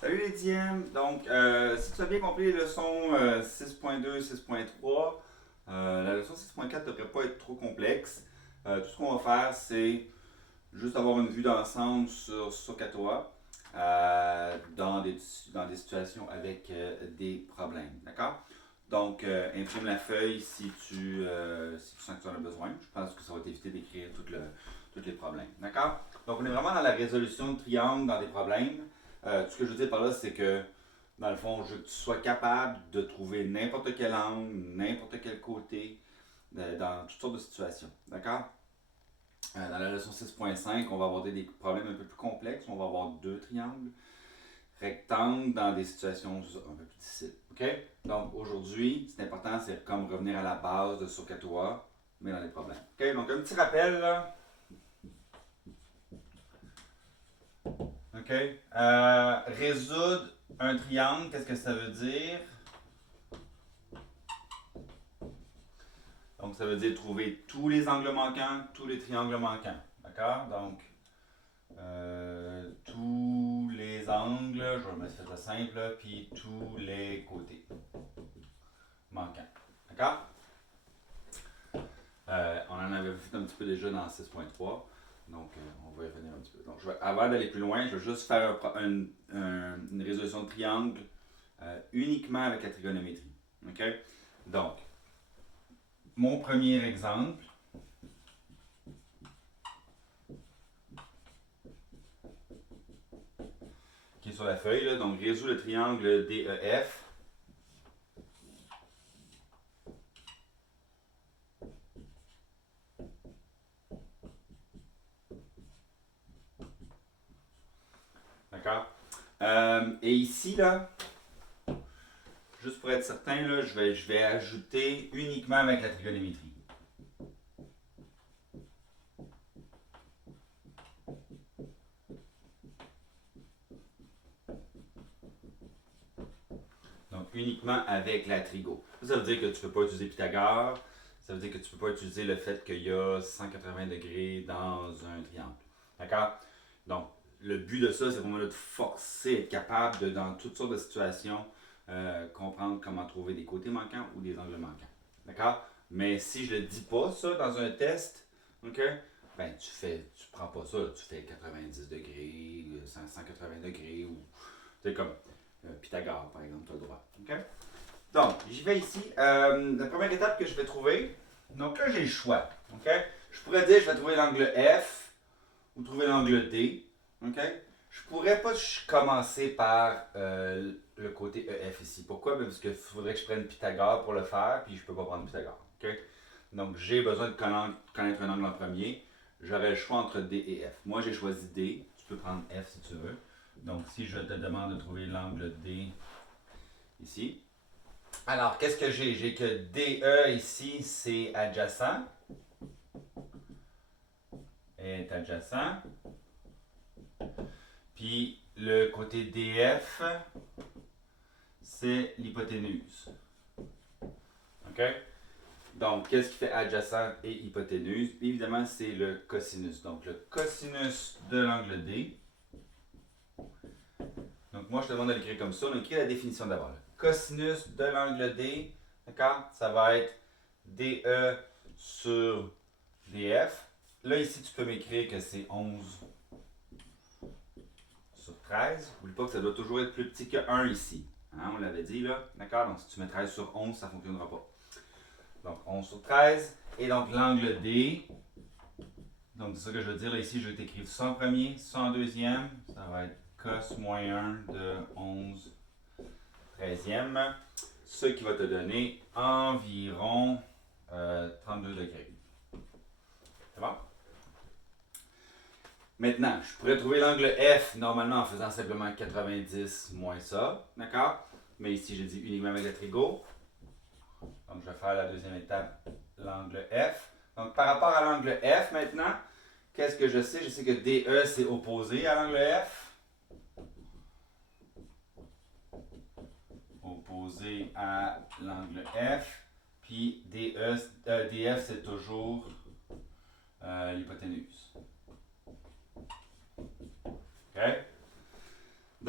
Salut les dièmes! Donc, si tu as bien compris les leçons 6.2, 6.3, la leçon 6.4 ne devrait pas être trop complexe. Tout ce qu'on va faire, c'est juste avoir une vue d'ensemble sur Sokato dans des situations avec des problèmes. D'accord? Donc, imprime la feuille si tu sens que tu en as besoin. Je pense que ça va t'éviter d'écrire tous les problèmes. D'accord? Donc, on est vraiment dans la résolution de triangles dans des problèmes. Tout ce que je veux dire par là, c'est que, dans le fond, je veux que tu sois capable de trouver n'importe quel angle, n'importe quel côté, dans toutes sortes de situations. D'accord? Dans la leçon 6.5, on va aborder des problèmes un peu plus complexes. On va avoir deux triangles rectangles dans des situations un peu plus difficiles. OK? Donc, aujourd'hui, c'est important, c'est comme revenir à la base de Sokato, mais dans les problèmes. OK? Donc, un petit rappel, là. OK? Résoudre un triangle, qu'est-ce que ça veut dire? Donc, ça veut dire trouver tous les angles manquants, tous les triangles manquants. D'accord? Donc, tous les angles, je vais mettre ça simple, puis tous les côtés manquants. D'accord? On en avait vu un petit peu déjà dans 6.3. Donc, on va y revenir un petit peu. Donc, avant d'aller plus loin, je vais juste faire une résolution de triangle uniquement avec la trigonométrie. OK? Donc, mon premier exemple, qui est sur la feuille, là, donc résout le triangle DEF. D'accord? Et ici, là, juste pour être certain, là, je vais ajouter uniquement avec la trigonométrie. Donc, uniquement avec la trigo. Ça veut dire que tu ne peux pas utiliser Pythagore. Ça veut dire que tu ne peux pas utiliser le fait qu'il y a 180 degrés dans un triangle. D'accord? Donc, le but de ça, c'est vraiment de te forcer, être capable de, dans toutes sortes de situations, comprendre comment trouver des côtés manquants ou des angles manquants. D'accord? Mais si je le dis pas, ça, dans un test, OK? Ben, tu prends pas ça, tu fais 90 degrés, 180 degrés, ou, tu sais, comme Pythagore, par exemple, tu as le droit. OK? Donc, j'y vais ici. La première étape que je vais trouver, donc là, j'ai le choix. OK? Je pourrais dire, je vais trouver l'angle F ou trouver l'angle D. OK? Je pourrais pas commencer par le côté EF ici. Pourquoi? Parce qu'il faudrait que je prenne Pythagore pour le faire, puis je peux pas prendre Pythagore. OK? Donc, j'ai besoin de connaître un angle en premier. J'aurais le choix entre D et F. Moi, j'ai choisi D. Tu peux prendre F si tu veux. Donc, si je te demande de trouver l'angle D ici. Alors, qu'est-ce que j'ai? J'ai que DE ici, c'est adjacent. Est adjacent. Puis le côté DF, c'est l'hypoténuse. OK? Donc, qu'est-ce qui fait adjacent et hypoténuse? Évidemment, c'est le cosinus. Donc, le cosinus de l'angle D. Donc, moi, je te demande de l'écrire comme ça. On écrit la définition d'abord. Cosinus de l'angle D, d'accord? Ça va être DE sur DF. Là, ici, tu peux m'écrire que c'est 11 sur 13. N'oublie pas que ça doit toujours être plus petit que 1 ici. Hein, on l'avait dit, là. D'accord? Donc, si tu mets 13 sur 11, ça ne fonctionnera pas. Donc, 11 sur 13. Et donc, l'angle D. Donc, c'est ça que je veux dire. Là, ici, je vais t'écrire ça en premier, ça en deuxième. Ça va être cos moins 1 de 11 treizième. Ce qui va te donner environ 32 degrés. C'est bon? Maintenant, je pourrais trouver l'angle F normalement en faisant simplement 90 moins ça. D'accord? Mais ici, j'ai dit uniquement avec le trigo. Donc, je vais faire la deuxième étape, l'angle F. Donc, par rapport à l'angle F maintenant, qu'est-ce que je sais? Je sais que DE, c'est opposé à l'angle F. Opposé à l'angle F. Puis DF, c'est toujours l'hypoténuse. OK?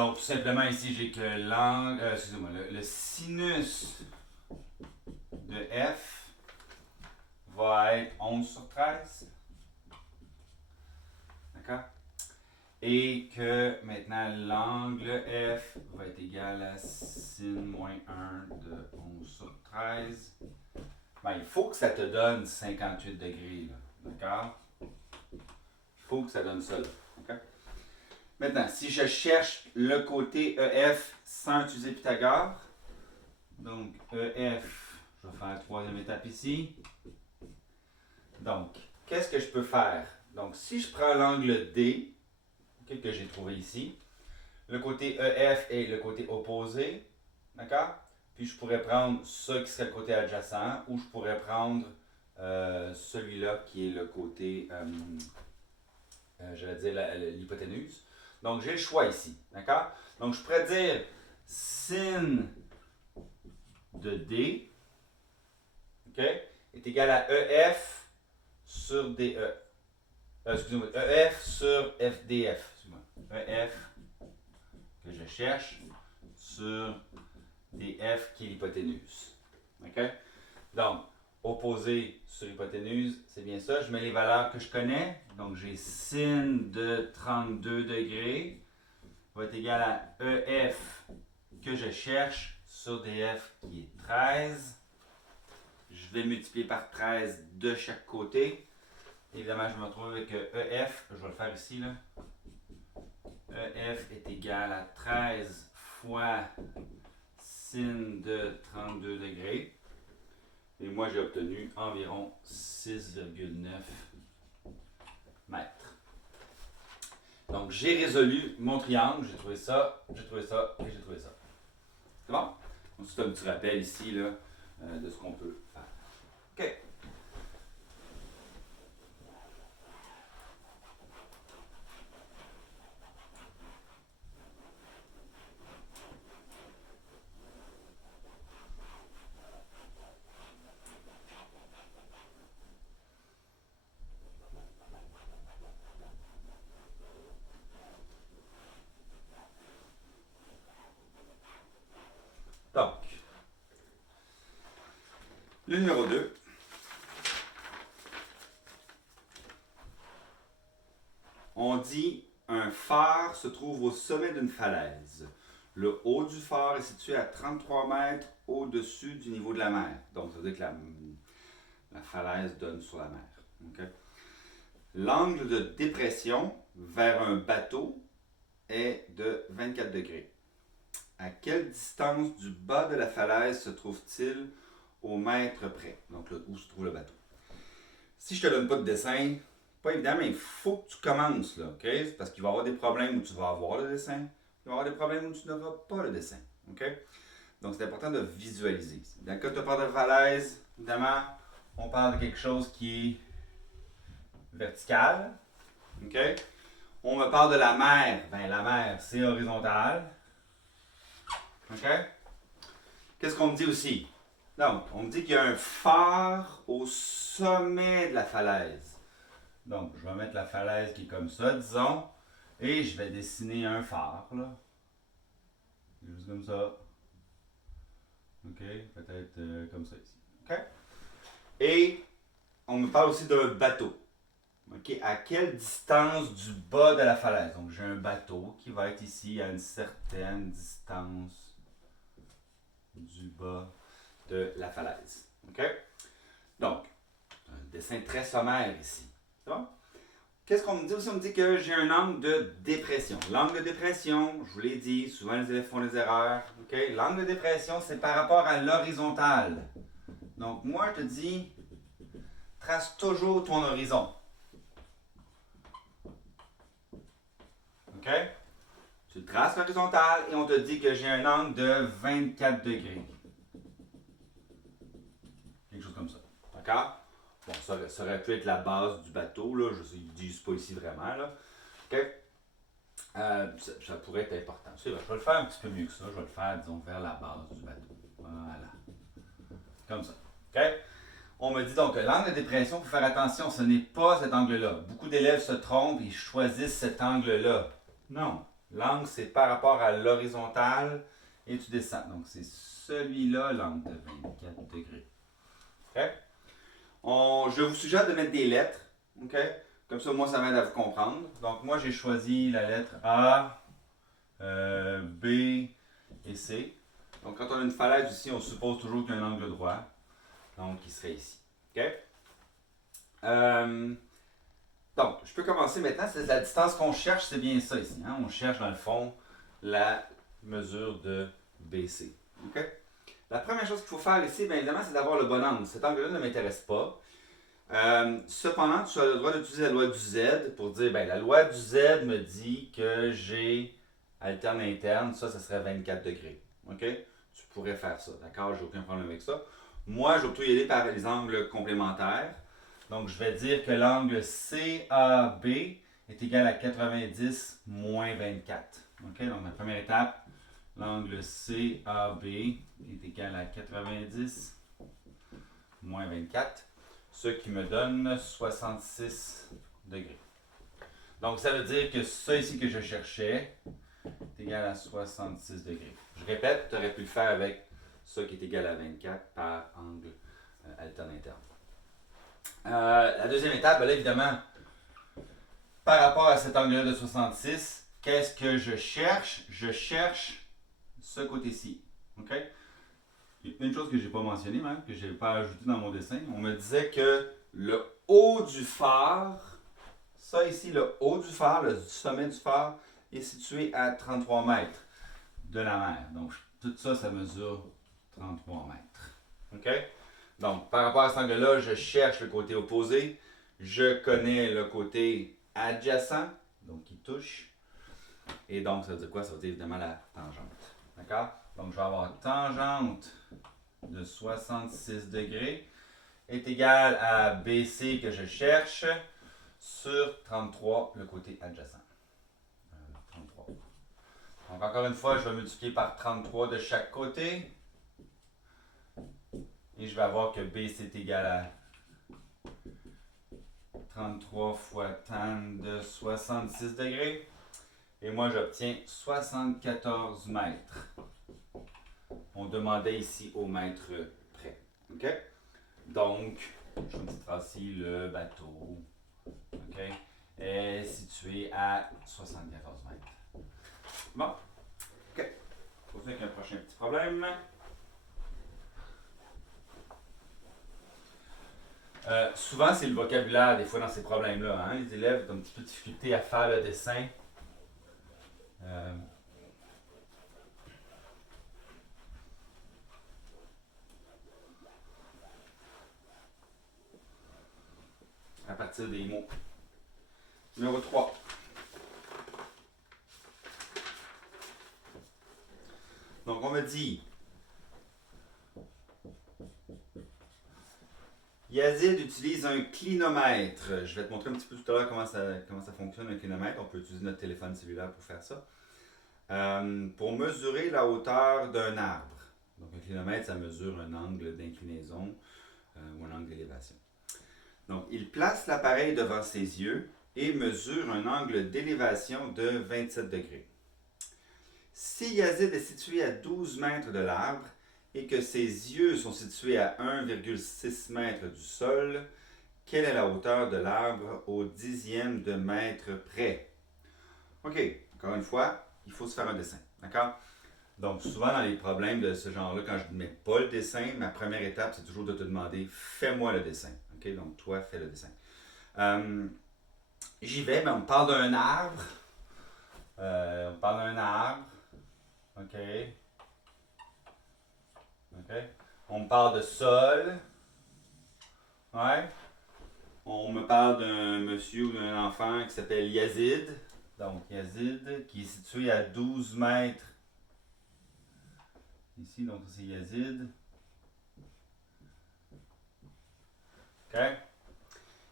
Donc, tout simplement, ici, j'ai que l'angle, excusez-moi, le sinus de F va être 11 sur 13. D'accord? Et que maintenant l'angle F va être égal à sin moins 1 de 11 sur 13. Ben, il faut que ça te donne 58 degrés. D'accord? Il faut que ça donne ça. Là, okay? Maintenant, si je cherche le côté EF sans utiliser Pythagore, donc EF, je vais faire la troisième étape ici. Donc, qu'est-ce que je peux faire? Donc, si je prends l'angle D, que j'ai trouvé ici, le côté EF est le côté opposé, d'accord? Puis je pourrais prendre ça qui serait le côté adjacent, ou je pourrais prendre celui-là qui est le côté, j'allais dire l'hypoténuse. Donc j'ai le choix ici, d'accord? Donc je pourrais dire sin de D, ok, est égal à EF sur DE. Excusez-moi, EF sur FDF. EF que je cherche sur DF qui est l'hypoténuse. OK? Donc, opposé sur hypoténuse, c'est bien ça. Je mets les valeurs que je connais. Donc, j'ai sin de 32 degrés va être égal à EF que je cherche sur DF qui est 13. Je vais multiplier par 13 de chaque côté. Évidemment, je me retrouve avec EF, je vais le faire ici, là. EF est égal à 13 fois sin de 32 degrés. Et moi, j'ai obtenu environ 6,9 mètres. Donc, j'ai résolu mon triangle. J'ai trouvé ça, j'ai trouvé ça et j'ai trouvé ça. C'est bon? Donc, c'est un petit rappel ici là, de ce qu'on peut faire. OK. Donc, le numéro 2. On dit un phare se trouve au sommet d'une falaise. Le haut du phare est situé à 33 mètres au-dessus du niveau de la mer. Donc, ça veut dire que la falaise donne sur la mer. Okay? L'angle de dépression vers un bateau est de 24 degrés. À quelle distance du bas de la falaise se trouve-t-il au mètre près? Donc là, où se trouve le bateau? Si je ne te donne pas de dessin, pas évident, mais il faut que tu commences, là, OK? Parce qu'il va y avoir des problèmes où tu vas avoir le dessin, il va y avoir des problèmes où tu n'auras pas le dessin, OK? Donc, c'est important de visualiser. Dans le cas où tu parles de falaise, évidemment, on parle de quelque chose qui est vertical, OK? On me parle de la mer. Ben, la mer, c'est horizontal. OK? Qu'est-ce qu'on me dit aussi? Donc, on me dit qu'il y a un phare au sommet de la falaise. Donc, je vais mettre la falaise qui est comme ça, disons, et je vais dessiner un phare, là. Juste comme ça. OK? Peut-être comme ça ici. OK? Et on me parle aussi d'un bateau. OK? À quelle distance du bas de la falaise? Donc, j'ai un bateau qui va être ici à une certaine distance du bas de la falaise. OK? Donc, un dessin très sommaire ici. C'est bon? Qu'est-ce qu'on me dit aussi? On me dit que j'ai un angle de dépression. L'angle de dépression, je vous l'ai dit, souvent les élèves font des erreurs. OK? L'angle de dépression, c'est par rapport à l'horizontale. Donc, moi, je te dis, trace toujours ton horizon. OK? Tu traces l'horizontale et on te dit que j'ai un angle de 24 degrés. Quelque chose comme ça. D'accord? Bon, ça aurait pu être la base du bateau, là. Ils ne disent pas ici vraiment, là. OK? Ça pourrait être important. Je vais le faire un petit peu mieux que ça. Je vais le faire, disons, vers la base du bateau. Voilà. Comme ça. OK? On me dit donc que l'angle de dépression, il faut faire attention, ce n'est pas cet angle-là. Beaucoup d'élèves se trompent et choisissent cet angle-là. Non. L'angle, c'est par rapport à l'horizontale et tu descends. Donc, c'est celui-là, l'angle de 24 degrés. OK? Je vous suggère de mettre des lettres. OK? Comme ça, moi, ça m'aide à vous comprendre. Donc, moi, j'ai choisi la lettre A, B et C. Donc, quand on a une falaise ici, on suppose toujours qu'il y a un angle droit. Donc, il serait ici. OK? Donc, je peux commencer maintenant. C'est la distance qu'on cherche, c'est bien ça ici. Hein? On cherche, dans le fond, la mesure de BC. OK? La première chose qu'il faut faire ici, bien évidemment, c'est d'avoir le bon angle. Cet angle-là ne m'intéresse pas. Cependant, tu as le droit d'utiliser la loi du Z pour dire, ben, la loi du Z me dit que j'ai alterne interne, ça serait 24 degrés. OK? Tu pourrais faire ça, d'accord? J'ai aucun problème avec ça. Moi, je vais plutôt y aller par les angles complémentaires. Donc, je vais dire que l'angle CAB est égal à 90 moins 24. OK? Donc, la première étape, l'angle CAB est égal à 90 moins 24, ce qui me donne 66 degrés. Donc, ça veut dire que ça ici que je cherchais est égal à 66 degrés. Je répète, tu aurais pu le faire avec ça qui est égal à 24 par angle alterne interne. La deuxième étape, là, évidemment, par rapport à cet angle-là de 66, qu'est-ce que je cherche? Je cherche ce côté-ci. OK? Il y a une chose que je n'ai pas mentionnée, même, que je n'ai pas ajoutée dans mon dessin. On me disait que le haut du phare, ça ici, le haut du phare, le sommet du phare, est situé à 33 mètres de la mer. Donc, tout ça, ça mesure 33 mètres. OK? Donc, par rapport à cet angle-là, je cherche le côté opposé. Je connais le côté adjacent, donc qui touche. Et donc, ça veut dire quoi? Ça veut dire évidemment la tangente. D'accord? Donc, je vais avoir tangente de 66 degrés est égale à BC que je cherche sur 33, le côté adjacent. 33. Donc, encore une fois, je vais multiplier par 33 de chaque côté. Et je vais avoir que B c'est égal à 33 fois tan de 66 degrés. Et moi, j'obtiens 74 mètres. On demandait ici au mètre près. OK? Donc, je vais me tracer ici le bateau. OK? Est situé à 74 mètres. Bon. OK. On continue avec un prochain petit problème. Souvent, c'est le vocabulaire, des fois, dans ces problèmes-là. Hein? Les élèves ont un petit peu de difficulté à faire le dessin. À partir des mots. Numéro 3. Donc, on me dit Yazid utilise un clinomètre. Je vais te montrer un petit peu tout à l'heure comment ça fonctionne un clinomètre. On peut utiliser notre téléphone cellulaire pour faire ça. Pour mesurer la hauteur d'un arbre. Donc un clinomètre, ça mesure un angle d'inclinaison ou un angle d'élévation. Donc il place l'appareil devant ses yeux et mesure un angle d'élévation de 27 degrés. Si Yazid est situé à 12 mètres de l'arbre, et que ses yeux sont situés à 1,6 mètre du sol, quelle est la hauteur de l'arbre au dixième de mètre près? OK, encore une fois, il faut se faire un dessin, d'accord? Donc, souvent dans les problèmes de ce genre-là, quand je ne mets pas le dessin, ma première étape, c'est toujours de te demander, fais-moi le dessin. OK, donc toi, fais le dessin. J'y vais, mais on parle d'un arbre. OK. Okay. On me parle de sol. Ouais. On me parle d'un monsieur ou d'un enfant qui s'appelle Yazid. Donc Yazid qui est situé à 12 mètres. Ici, donc c'est Yazid. OK.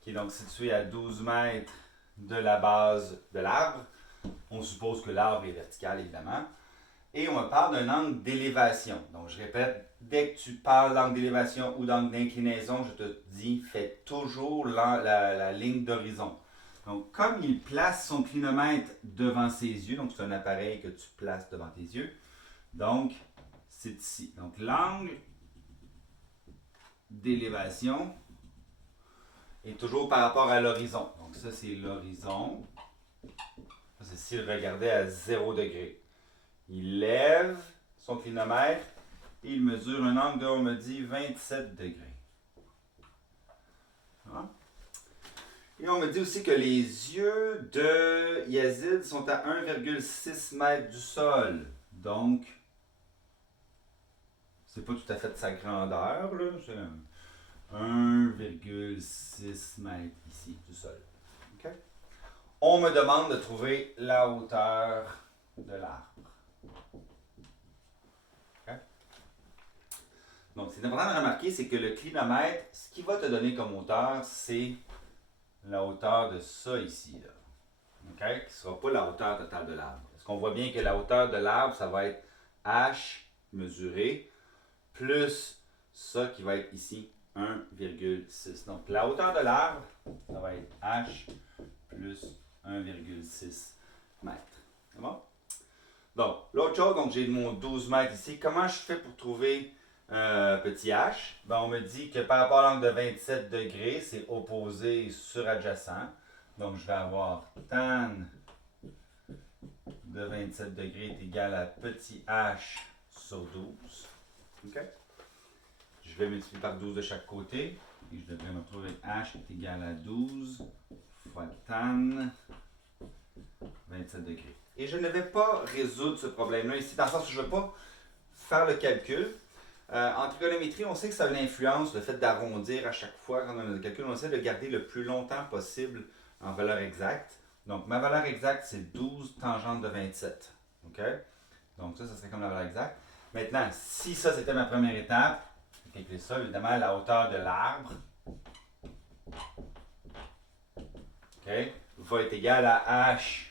Qui est donc situé à 12 mètres de la base de l'arbre. On suppose que l'arbre est vertical, évidemment. Et on me parle d'un angle d'élévation. Donc, je répète, dès que tu parles d'angle d'élévation ou d'angle d'inclinaison, je te dis, fais toujours la ligne d'horizon. Donc, comme il place son clinomètre devant ses yeux, donc c'est un appareil que tu places devant tes yeux, donc c'est ici. Donc, l'angle d'élévation est toujours par rapport à l'horizon. Donc, ça, c'est l'horizon. Ça, c'est s'il regardait à 0 degré. Il lève son clinomètre et il mesure un angle de, on me dit, 27 degrés. Hein? Et on me dit aussi que les yeux de Yazid sont à 1,6 m du sol. Donc, c'est pas tout à fait de sa grandeur, là. C'est 1,6 m ici du sol. Okay? On me demande de trouver la hauteur de l'arbre. Okay? Donc, c'est important de remarquer, c'est que le clinomètre, ce qui va te donner comme hauteur, c'est la hauteur de ça ici, là. Okay? Qui ne sera pas la hauteur totale de l'arbre. Est-ce qu'on voit bien que la hauteur de l'arbre, ça va être H mesuré plus ça qui va être ici, 1,6. Donc, la hauteur de l'arbre, ça va être H plus 1,6 mètres. C'est bon? Donc, l'autre chose, donc j'ai mon 12 mètres ici. Comment je fais pour trouver petit h? Ben, on me dit que par rapport à l'angle de 27 degrés, c'est opposé suradjacent. Donc, je vais avoir tan de 27 degrés est égal à petit h sur 12. OK? Je vais multiplier par 12 de chaque côté. Et je devrais me retrouver avec h est égal à 12 fois tan 27 degrés. Et je ne vais pas résoudre ce problème-là ici, dans le sens où je ne vais pas faire le calcul. En trigonométrie, on sait que ça a une influence, le fait d'arrondir à chaque fois quand on a le calcul. On essaie de garder le plus longtemps possible en valeur exacte. Donc, ma valeur exacte, c'est 12 tangente de 27. OK? Donc, ça serait comme la valeur exacte. Maintenant, si ça, c'était ma première étape, je vais calculer ça, évidemment, la hauteur de l'arbre, OK, va être égale à h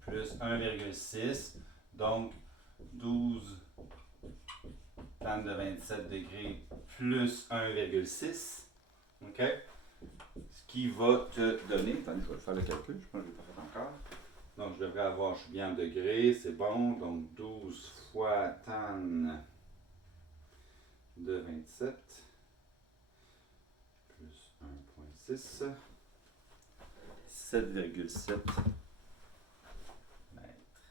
plus 1,6. Donc, 12 tan de 27 degrés plus 1,6. OK? Ce qui va te donner. Attendez, je vais faire le calcul. Je pense que je ne l'ai pas fait encore. Donc, je devrais avoir, je suis bien en degrés, c'est bon. Donc, 12 fois tan de 27 plus 1,6. 7,7 mètres.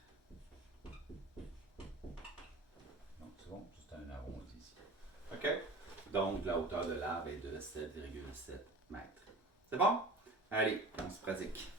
Donc, c'est bon, c'est un arrondi ici. OK? Donc, la hauteur de l'arbre est de 7,7 mètres. C'est bon? Allez, on se pratique.